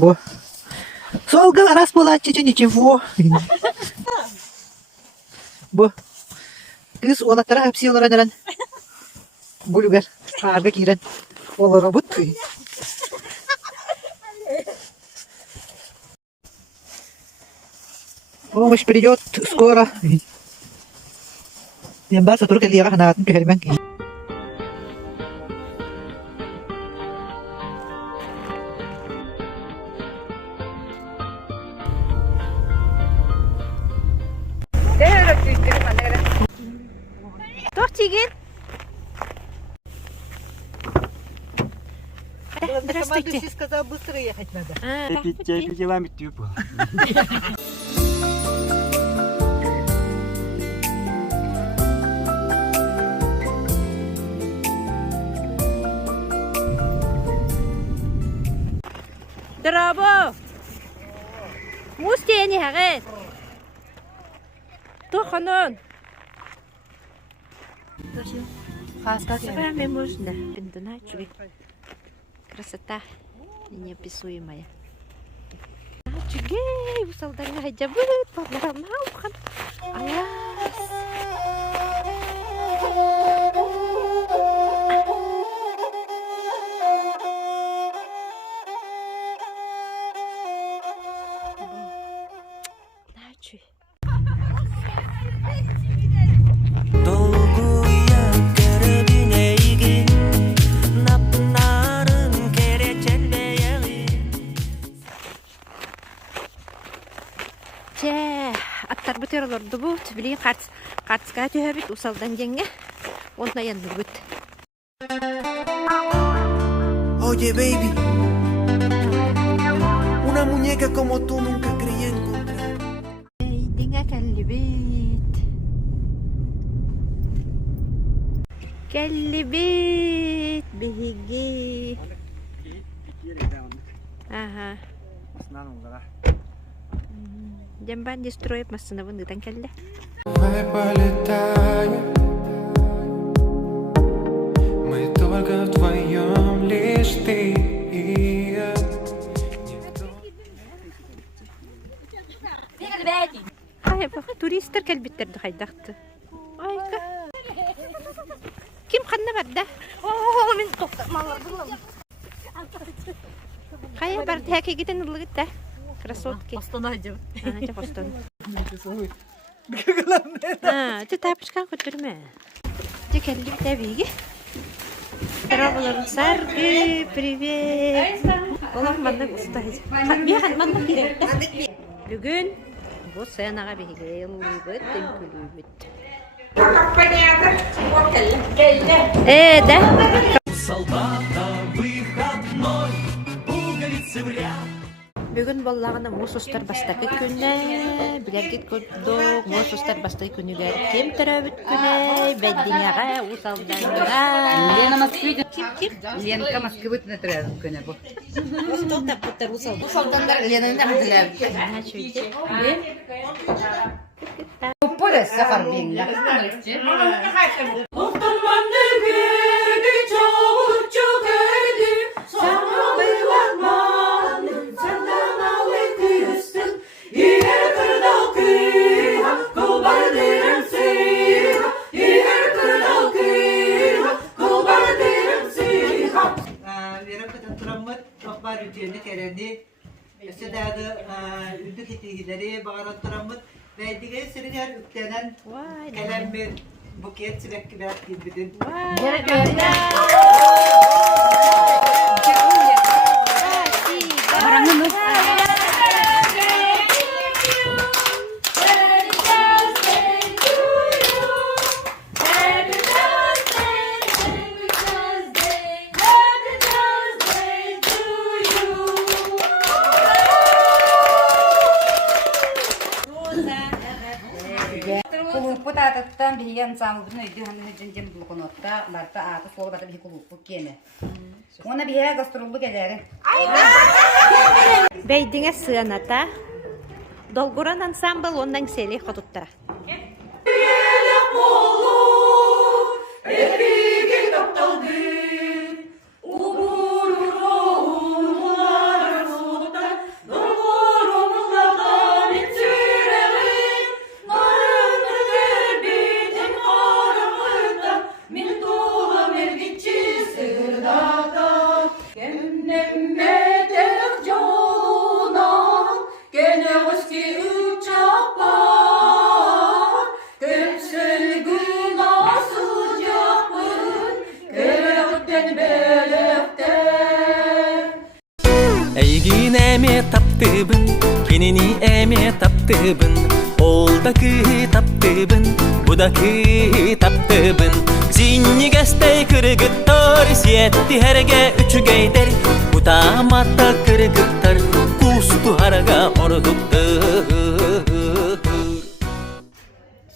Бо. Солга раз плачете, ничего. Бо. Кыз онаттара хапсияларан. Булугар. Арга кирен. Олар бут. Помощь придет скоро. Я баса только лера на германки. Тортигин. Здравствуйте. Ты сказал, быстро ехать надо. Тебе делами тюпу. Здорово. Мустени хагас. Тоханон. С вами можно. Пендуначуги. Красота неописуемая. Чугей, усалдanga хajabut, пограммаухан. Аяс. Начуй. Аттар бутер олорду бут, билин картска төһөбүт усалдан жеңге. Онна янды бут. Oye, baby, una muñeca como tú nunca creí encontrar. Dinga kalbit. Kalbit bihigi. Ага. Jamban distроит masana bundu tan kelle. Давай полетаем, мы только вдвоем, лишь ты и я. Ay bak turistler kalbitlerdi haydaqtı. Ayka. Kim kanna barda? Oo men toqtamalar bulam. Kaya barda hake giden ıllı gitti. Красотки. Остановим. Ага, постон. Ты тапочка көтөрмө. Же келди табиги. Здравствуйте, Сарги, привет. Олар манда устайыз. Мен манда керек. Бүгүн бу сценага бегел үйбөт, төңкүлүбүт. Да. Солдата выходной, пуговицы в ряд. Бүгүн боллагына мусустар бастапы күнне, билергит көддүк, мусустар бастапы күнүлөр кем төрөбүт күнне, беддиняга, усалданга. Лена Москвы. Ким? Ленка Москвы на трен көне бу. Что так путер усал? Усалдандар Лена нәмдиләр. Ага, чуйте. Поле сахар бинля. Buket sürekli belki gidin. Putatan bihigan sama bunu itu hanya jenjem bukonota, barta atau soal barta bihik lupa kene. Ona bihiga gastrollu gelere. Бәйдиңе сыаната. Долгуран ансамбл ондан сели хотуттара. таптыбын, кенени эме таптыбын, олдакы таптыбын, будакы таптыбын. Зиннигестей кыргыттар, сиетти херге үчүгейдер, бутаматта кыргыттар, кусту харага ордуктыр.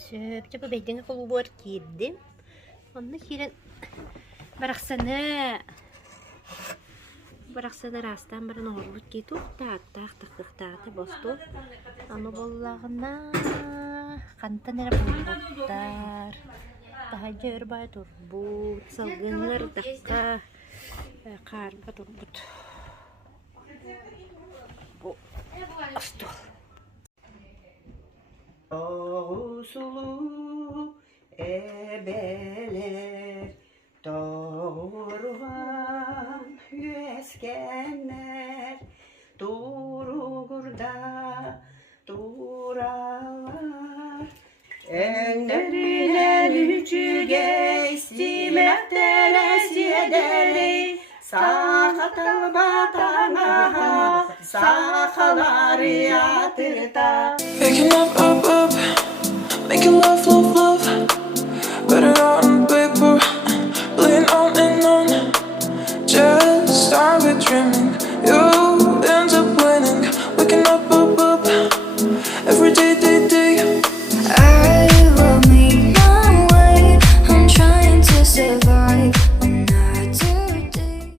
Сөп, бұл бәйдеңі қолу бар келдім. Онны керен Барақсаны растан бірін орғыт кету, тақ-тақ-тақ-тақ-тақ босту. Аны болағына қантан әрі болғыттар. Таға жөр бай тұрбұт, салғыныр даққа қарға тұрбұт. Бұл астол. Sulu ebeler doğurgan yüeskenler durugurda duralar Enderler üçü geçti mefteresi ederli Sağatal batana sağaları yatırda Waking up, up, up, making love, love, love. Better on paper, laying on and on. Just start with dreaming. You